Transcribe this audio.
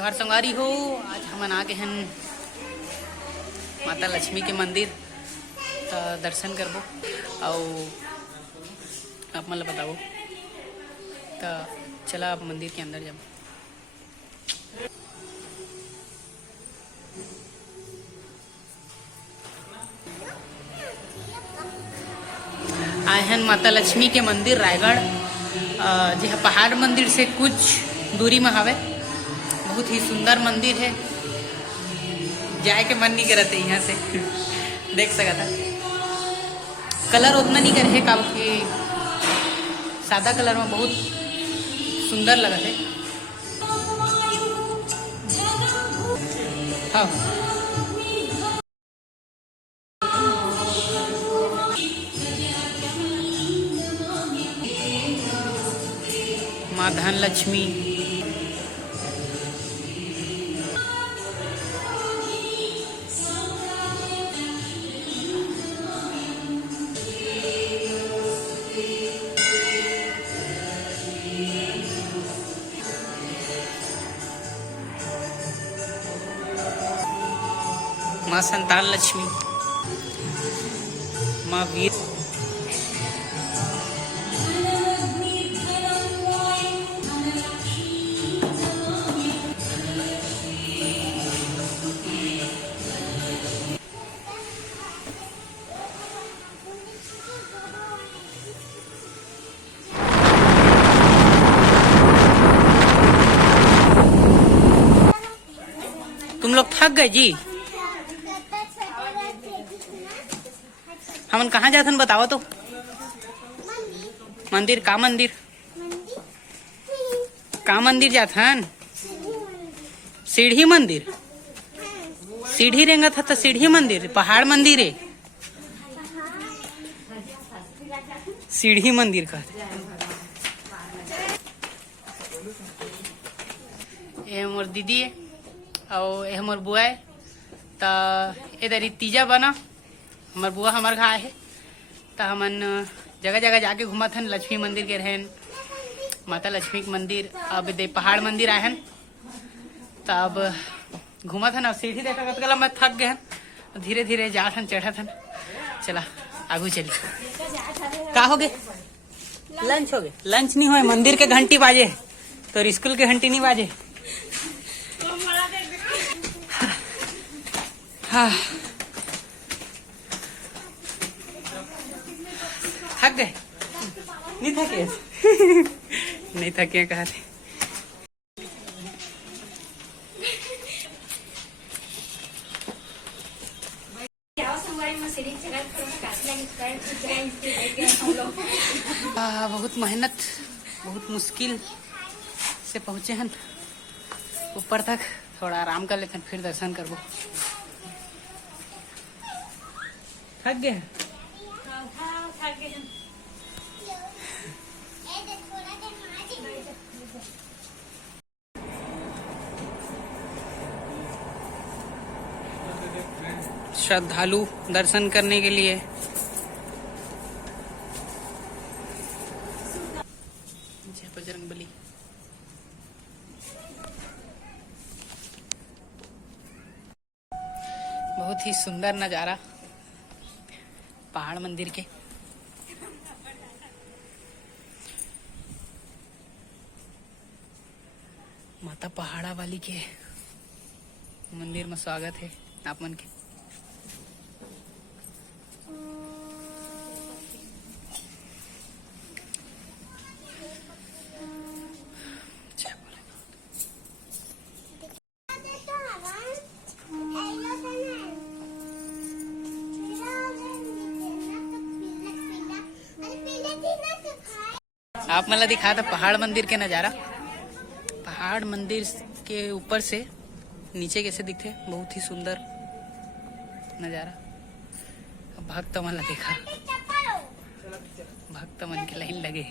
जोहार संगवारी हो। आज हमन आ गए हैं माता लक्ष्मी के मंदिर तो दर्शन करबो और आप मन ला बताबो। तो चला आप मंदिर के अंदर जाबो। आए हैं माता लक्ष्मी के मंदिर रायगढ़, जो पहाड़ मंदिर से कुछ दूरी में हवे। बहुत ही सुंदर मंदिर है, जाए के मन नहीं करते यहाँ से देख सकता था। कलर उतना नहीं करे है काफी सादा कलर में बहुत सुंदर लगा है। हाँ माँ धन लक्ष्मी माँ संतान लक्ष्मी माँ वीर तुम लोग थक गए जी। हमन कहाँ जाथन बताओ तो। मंदिर का मंदिर का मंदिर जाथन। सीढ़ी मंदिर सीढ़ी रेंगत था तो सीढ़ी मंदिर पहाड़ मंदिर है सीढ़ी मंदिर का। ये मोर दीदी है और ये मोर बुआ है। तो इधर तीजा बना हमार बुआ हमार घर है। तो हमन जगह जगह जाके घूमत हन। लक्ष्मी मंदिर के रहन, माता लक्ष्मी के मंदिर, अब दे पहाड़ मंदिर आए हन। तो अब घूमत हन। अब सीढ़ी देखा गला मैं थक गए हन। धीरे धीरे जात हन चढ़त हन। चला आगू चली। का हो गए लंच हो गए। लंच नहीं हुए, मंदिर के घंटी बाजे तो स्कूल के घंटी नहीं बाजे। हाँ थक गए नहीं थके नहीं थके कहा थे। बहुत मेहनत बहुत मुश्किल से पहुंचे हैं ऊपर तक। थोड़ा आराम कर लेते हैं फिर दर्शन करबो। थक गए श्रद्धालु दर्शन करने के लिए जय बजरंगबली। बहुत ही सुंदर नजारा पहाड़ मंदिर के। माता पहाड़ा वाली के मंदिर में स्वागत है आप मन के। आप मला दिखा था पहाड़ मंदिर के नजारा। पहाड़ मंदिर के ऊपर से नीचे कैसे दिखते, बहुत ही सुंदर नजारा। भक्त मन ला देखा, भक्त मन के लाइन लगे।